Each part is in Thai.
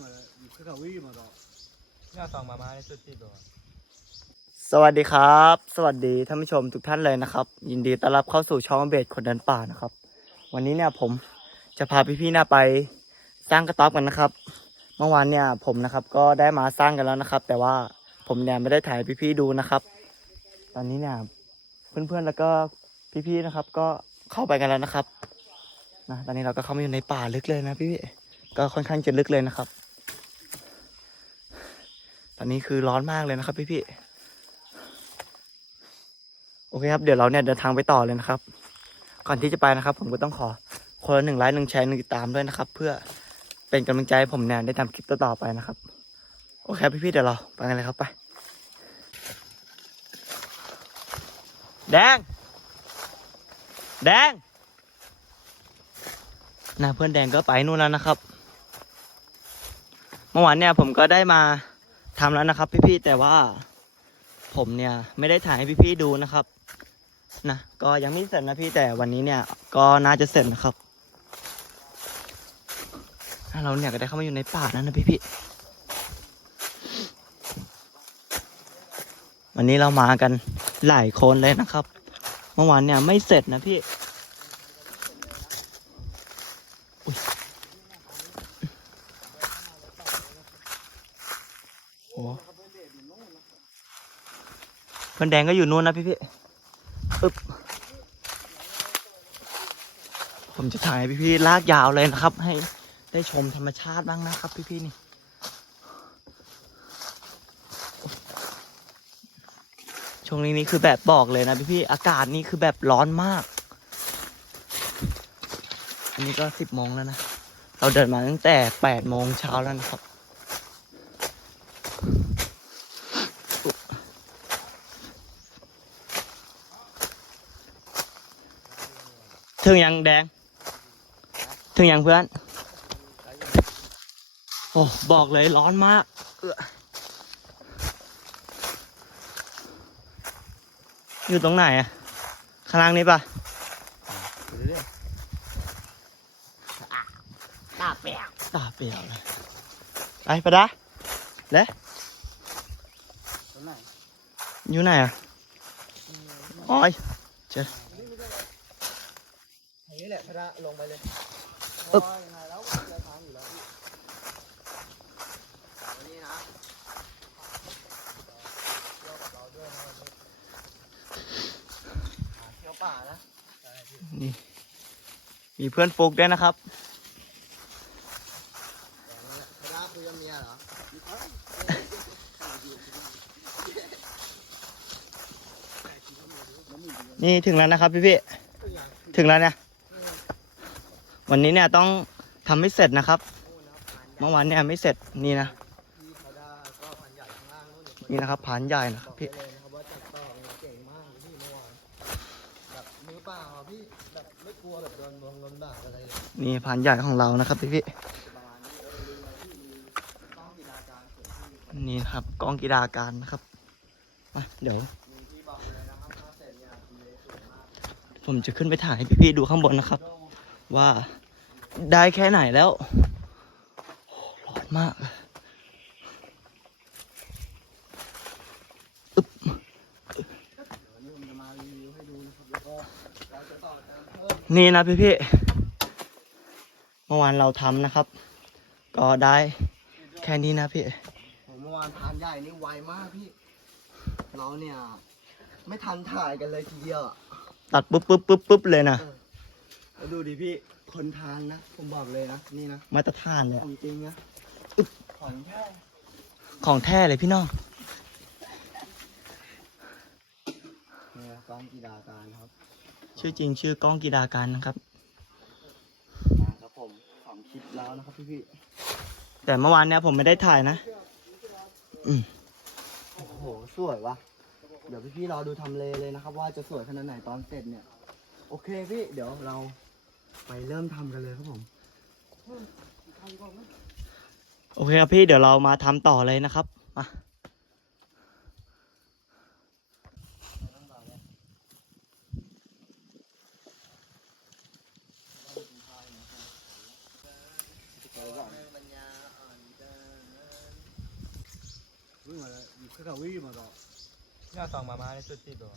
嘛的，你可可喂嘛都。 ย่าสองมามาในสุดที่ตัว สวัสดีครับ สวัสดีท่านผู้ชมทุกท่านเลยนะครับ ยินดีต้อนรับเข้าสู่ช่องเบสคนเดินป่านะครับ วันนี้เนี่ยผมจะพาพี่ๆนะไปสร้างกระต๊อบกันนะครับ เมื่อวานเนี่ยผมนะครับก็ได้มาสร้างกันแล้วนะครับ แต่ว่าผมเนี่ยไม่ได้ถ่ายให้พี่ๆดูนะครับ ตอนนี้เนี่ยเพื่อนๆแล้วก็พี่ๆนะครับ ก็เข้าไปกันแล้วนะครับนะตอนนี้เราก็เข้ามาอยู่ในป่าลึกเลยนะพี่ๆก็ค่อนข้างจะลึกเลยนะครับ ตอนนี้คือร้อนมากเลยนะครับ พี่ๆโอเคครับเดี๋ยวเราเนี่ยเดินทางไปต่อเลยนะครับ ก่อนที่จะไปนะครับ ผมก็ต้องขอคนละหนึ่งไลค์หนึ่งแชร์หนึ่งติดตามด้วยนะครับ เพื่อเป็นกำลังใจให้ผมเนี่ยได้ทำคลิปต่อๆไปนะครับ โอเคครับพี่เดี๋ยวเราไปกันเลยครับไป แดง แดงนะเพื่อนแดงก็ไปนู่นแล้วนะครับ เมื่อวานเนี่ยผมก็ได้มา ทำแล้วนะครับ พี่ๆแต่ว่าผมเนี่ยไม่ได้ถ่ายให้พี่ๆดูนะครับนะก็ยังไม่เสร็จนะพี่แต่วันนี้เนี่ย ก็น่าจะเสร็จนะครับถ้าเราเนี่ยก็ได้เข้ามาอยู่ในป่านั้นนะพี่ๆวันนี้เรามากันหลายคนเลยนะครับ เมื่อวานเนี่ยไม่เสร็จนะพี่อุ๊ยโอ้ เพื่อนแดงก็อยู่นู่นนะพี่พี่ๆปึ๊บผมจะถ่ายให้พี่ๆลากยาวเลยนะครับ ให้ได้ชมธรรมชาติบ้างนะครับ พี่ๆนี่ช่วงนี้นี่คือแบบบอกเลยนะพี่ๆอากาศนี่คือแบบร้อนมาก อันนี้ก็สิบโมงแล้วนะ เราเดินมาตั้งแต่แปดโมงเช้าแล้วนะครับ ถึงยังแดง ถึงยังเพื่อน โอ้บอกเลยร้อนมากเอื้ออยู่ตรงไหนอะข้างล่างนี้ปะตาเปียกตาเปียกเลยไปปะดะเละตรงไหนอยู่ไหนอะโอ้ยนี่ แหละพระลงไปเลยปึ๊ยังไงแล้วจะทางอยู่แล้วพี่วันนี้นะเที่ยวกับเราด้วยนะวันนี้หาเที่ยวป่านะใช่พี่นี่ มีเพื่อนฟุกด้วยนะครับ แต่นี่แหละพระคุยกับเมียเหรอนี่ถึงแล้วนะครับพี่พี่ๆถึงแล้วเนี่ย วันนี้เนี่ยต้องทำให้เสร็จนะครับ เมื่อวานเนี่ยไม่เสร็จนี่นะนี่นะครับผานใหญ่นะครับพี่นี่ผานใหญ่ของเรานะครับพี่พี่นี่ครับกองกีฬาการนะครับมาเดี๋ยว ผมจะขึ้นไปถ่ายพี่พี่ดูข้างบนนะครับ ว่า ได้แค่ไหนแล้วโอ้ร้อนมากอึ๊บวันนี้ผมจะมารีวิวให้ดูนะครับแล้วก็เราจะต่อเติมเพิ่มนี่นะพี่พี่ๆเมื่อวานเราทำนะครับ ก็ได้แค่นี้นะพี่ผมเมื่อวานทานใหญ่นี่ไวมากพี่ เราเนี่ย ไม่ทันถ่ายกันเลยทีเดียวอะตัดปุ๊บปุ๊บปุ๊บปุ๊บเลยนะ แล้วดูดิพี่ คนทานนะ ผมบอกเลยนะ นี่นะ มาตรฐานเลยขอะองจริงนะของแท้ของแท้เลยพี่น้อง เนี่ยกองกีฬาการครับชื่อจริงชื่อก้องกีฬาการนะครับนะครับผมสองคลิปแล้วนะครับพี่พี่แต่เมื่อวานเนี่ยผมไม่ได้ถ่ายนะอืมๆโอ้โห สวยวะเดี๋ยวพี่พี่ๆรอดูทำเลเลยนะครับ ว่าจะสวยขนาดไหนตอนเสร็จเนี่ย โอเคพี่ เดี๋ยวเรา ไปเริ่มทำกันเลยครับผม โอเคครับพี่เดี๋ยวเรามาทำต่อเลยนะครับมาขาวิ่งมาต่อหาสองมามาในสุดที่ตัว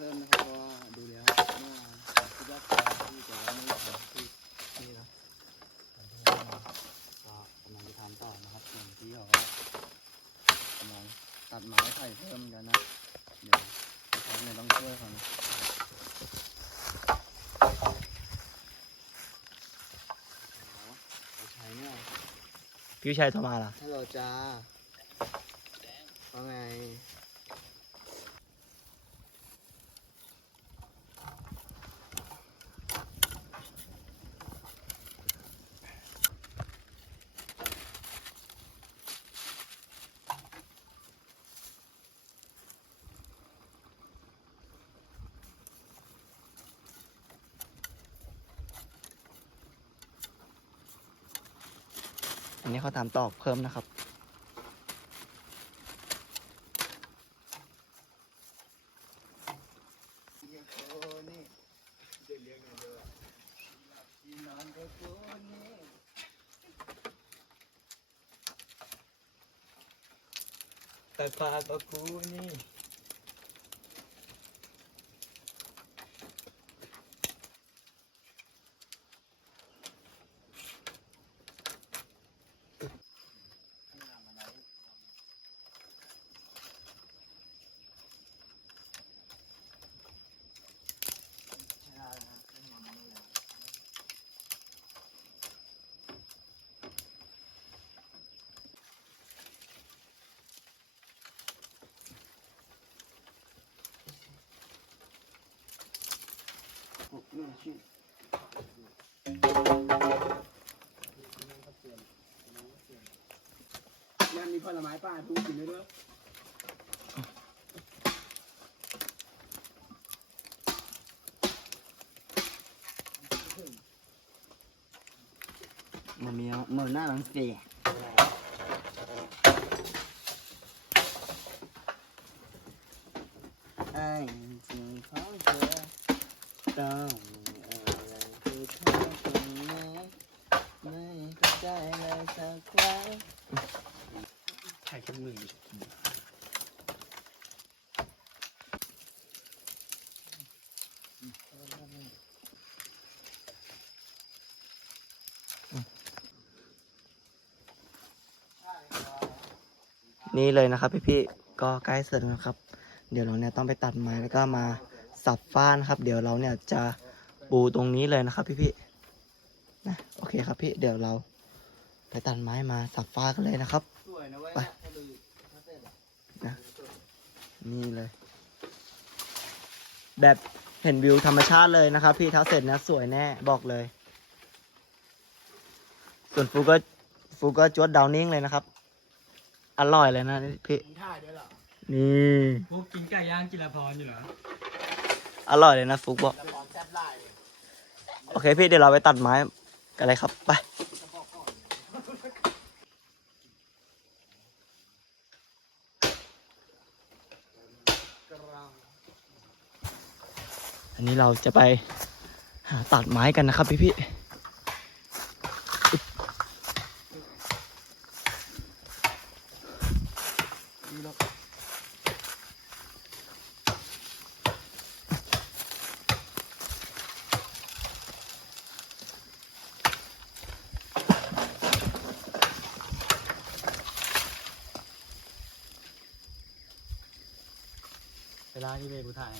พิ่มนะครับเพราะว่าดูแล้วเมื่อคิดว่าพอที่แต่ว่าไม่พอที่นี่นะก็กำลังจะทำต่อนะครับส่วนที่เขาก็กำลังตัดไม้ไผ่เพิ่มกันนะเดี๋ยวเขาเนี่ยต้องช่วยเขานะใช้เนี่ยพี่ชัยโทรมาเหรอฮัลโหลจ้าว่าไง นนี้เขาถามตอบเพิ่มนะครับเรียกโคนี่เรียกไงเด้อที่นอนก็โคนี่ แต่ปลาตะกูนี่ ใช่ครับไม่นอนไม่เลย หกเรื่องชื่อ ยังมีผลไม้ป่าทุกกินด้วยมันมีเหมือนหน้าหลังเสียไอ้จริงของเธอต้องมีอะไรที่เธอตรงนี้ไม่เข้าใจเลยสักครั้ง ใช่แค่มือ นี่เลยนะครับพี่พี่ก็ใกล้เสร็จแล้วนะครับ เดี๋ยวเราเนี่ยต้องไปตัดไม้แล้วก็มาสับฟ้านะครับ เดี๋ยวเราเนี่ยจะปูตรงนี้เลยนะครับ พี่พี่นะโอเคครับพี่เดี๋ยวเราไปตัดไม้มาสับฟ้ากันเลยนะครับไปนะนี่เลย แบบเห็นวิวธรรมชาติเลยนะครับ พี่ถ้าเสร็จนะสวยแน่บอกเลย ส่วนฟูก็ฟูก็จวดดาวนิ่งเลยนะครับ อร่อยเลยนะนี่พี่มีท่าด้วยเหรอนี่พวกกินไก่ย่างกินละพรอยู่เหรออร่อยเลยนะฟุกบอกแต่พร้อมแซ่บไล่เลยโอเคพี่เดี๋ยวเราไปตัดไม้กันเลยครับไปอันนี้เราจะไปหาตัดไม้กันนะครับพี่พี่ ที่เบกูถ่าย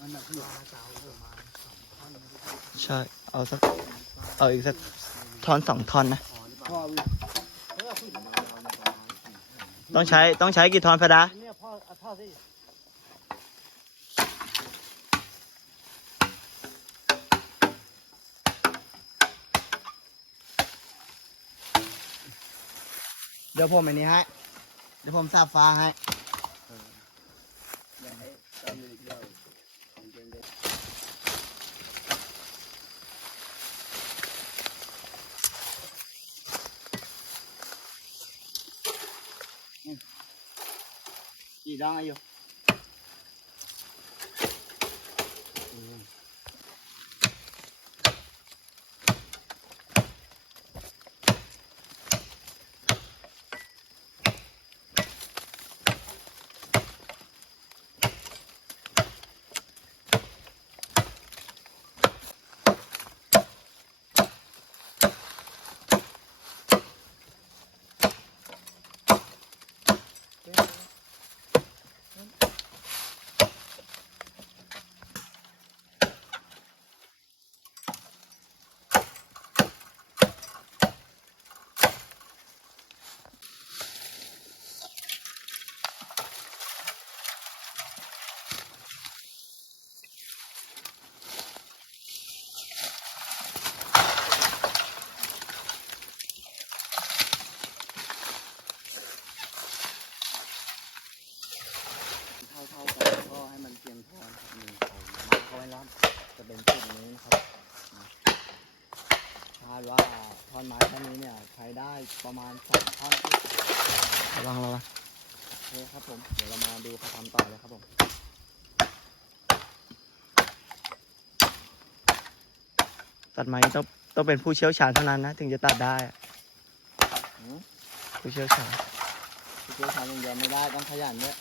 เแบบที่ ใช่ เอาสัก เอาอีกสักท่อนสองท่อนนะ ต้องใช้ต้องใช้กี่ท่อนพะดาเนี่ยพ่อเอาท่อสิเดี๋ยวผมอันนี้ให้ เดี๋ยวผมสับฟ้าให้ อย่าให้ตอนนี้เดียวผมเป็นเด็ก กี่ดองอายุ เท่าเท่าๆกันก็ให้มันเพียงพอนะครับนี่ผมมาเข้าไว้แล้วจะเป็นจุดนี้นะครับนะคาดว่าท่อนไม้ท่อนนี้เนี่ยใช้ได้ ประมาณสองท่อนระวังระวังโอเคครับผม เดี๋ยวเรามาดูเขาทำต่อเลยครับผมตัดไม้ต้องต้องเป็นผู้เชี่ยวชาญเท่านั้นนะ ถึงจะตัดได้อะหือผู้เชี่ยวชาญผู้เชี่ยวชาญอย่างเดียวไม่ได้ต้องขยันด้วย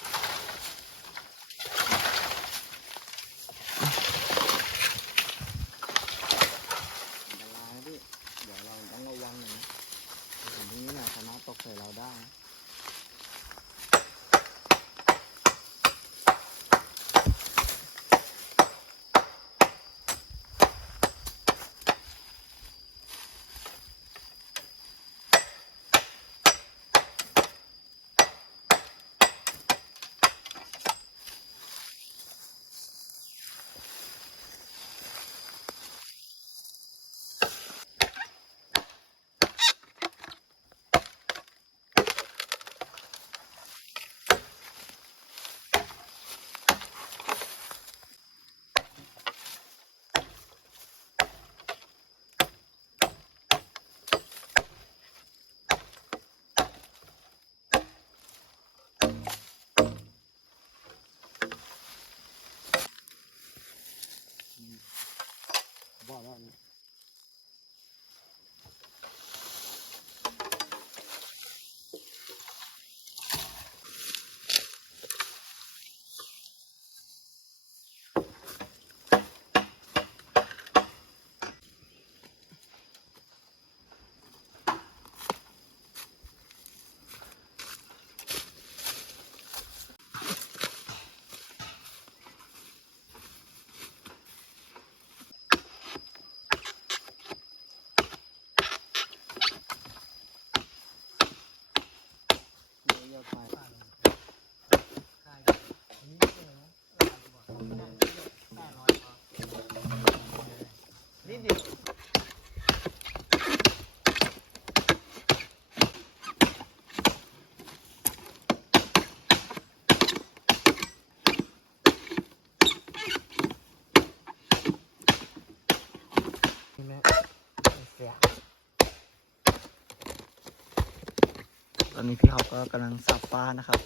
อนนี้พี่เขาก็กำลังสับฟ้านะครับ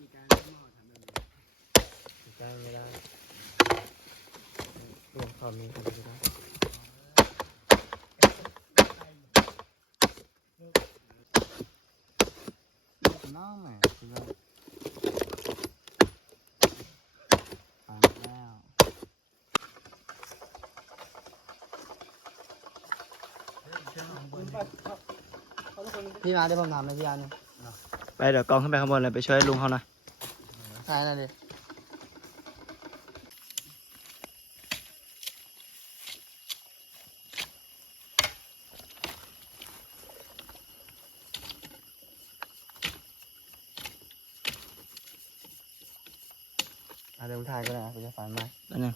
มีการที่หมอทำแบบนี้ได้ไม่ได้รวมความมีกันไม่ได้ พี่มาเดี๋ยวผมถามเลยพี่อาร์นี่ไปเดี๋ยวกองขึ้นไปข้างบนเลยไปช่วยลุงเขาหน่อยใช่นั่นดิเดี๋ยวผมถ่ายก็ได้นะกูจะฝันไหมนั่นเอง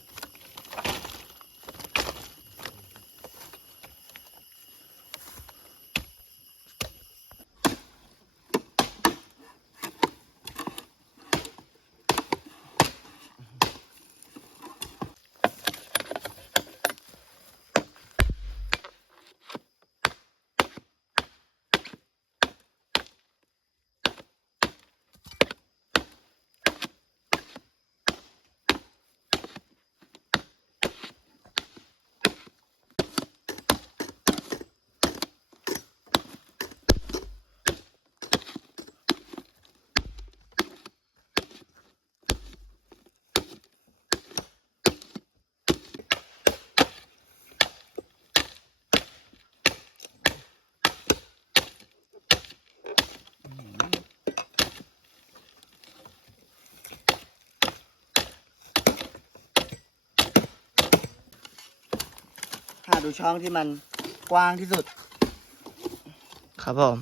ดูช่องที่มันกว้างที่สุด ครับผม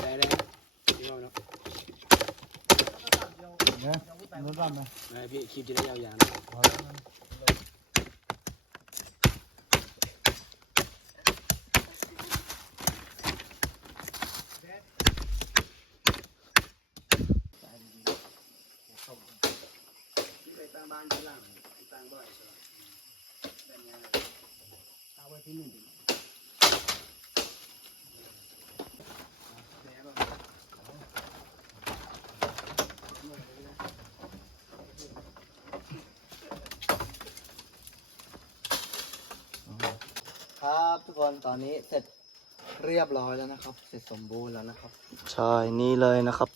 ได้ได้พี่ว่าเนาะ เนี่ยรถบัมไหมได้พี่คลิปจะได้ยาวๆนะ ที่ไปตั้งบ้านที่หลังตั้งบ่อยใช่ไหมแบบนี้เลยตั้งไว้ที่หนึ่ง ครับทุกคนตอนนี้เสร็จเรียบร้อยแล้วนะครับ เสร็จสมบูรณ์แล้วนะครับ ใช่นี่เลยนะครับ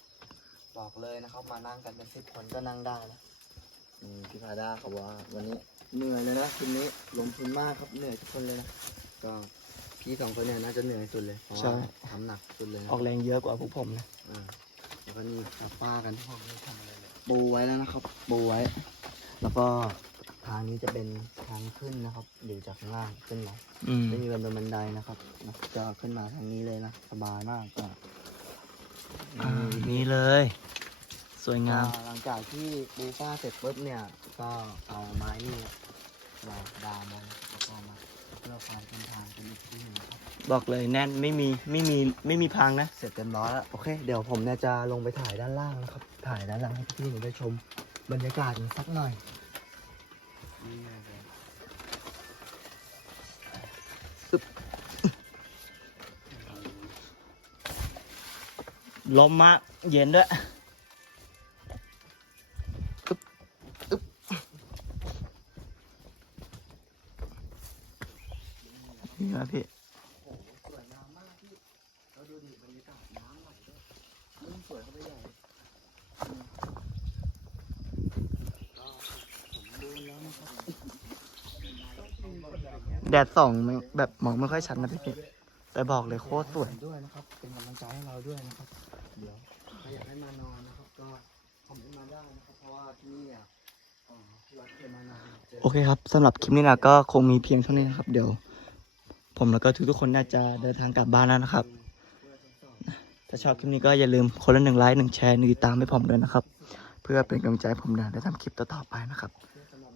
บอกเลยนะครับมานั่งกันเป็นสิบคนก็นั่งได้นะอืมพี่พาด้าเขาว่า วันนี้เหนื่อยเลยนะทีนี้ลงทุนมากครับเหนื่อยทุกคนเลยนะก็พี่สองคนเนี่ยน่าจะเหนื่อยสุดเลยเพราะใช่ว่าทำหนักสุดเลยนะออกแรงเยอะกว่าพวกผมนะอ่าแล้วก็นี่เอาป้ากันปูไว้แล้วนะครับปูไว้ แล้วก็ ทางนี้จะเป็นทางขึ้นนะครับอยู่จากข้างล่างขึ้นมาอืมไม่มีเป็นบันไดนะครับนะจะขึ้นมาทางนี้เลยนะสบายมากก็อ่านี่เลย สวยงาม ก็หลังจากที่ปูฟ้าเสร็จปุ๊บเนี่ย ก็เอาไม้นี่มาดามไว้แล้วก็มาเพื่อความเป็นทางเป็นอีกที่หนึ่งนะครับ บอกเลยแน่นไม่มีไม่มีไม่มีพังนะ เสร็จเต็มร้อยแล้วโอเค เดี๋ยวผมเนี่ยจะลงไปถ่ายด้านล่างนะครับ ถ่ายด้านล่างให้พี่ๆหนูได้ชม บรรยากาศกันสักหน่อย ลมมากเย็นด้วยนี่ครับพี่ โอ้โหสวยงามมากพี่แล้วดูดิบรรยากาศน้ำไหลด้วยยิ่งสวยเข้าไปใหญ่อืมก็ผมดู แล้วนะครับแดดส่องไม่แบบมองไม่ค่อยชัดนะพี่พี่ แต่บอกเลยโคตรสวย ด้วยนะครับ เป็นกำลังใจให้เราด้วยนะครับ เดี๋ยวถ้าอยากให้มานอนนะครับ ก็คอมเมนต์มาได้นะครับ เพราะว่าที่นี่อะอ๋อที่วัดเคยมานอนเจอ โอเคครับสำหรับคลิปนี้นะก็คงมีเพียงเท่านี้นะครับ เดี๋ยว ผมแล้วก็ทุกๆคนน่าจะเดินทางกลับบ้านแล้วนะครับ ถ้าชอบคลิปนี้ก็อย่าลืมคนละหนึ่งไลค์หนึ่งแชร์หนึ่งติดตามให้ผมด้วยนะครับ เพื่อเป็นกำลังใจให้ผมนะได้ทำคลิปต่อๆไปนะครับ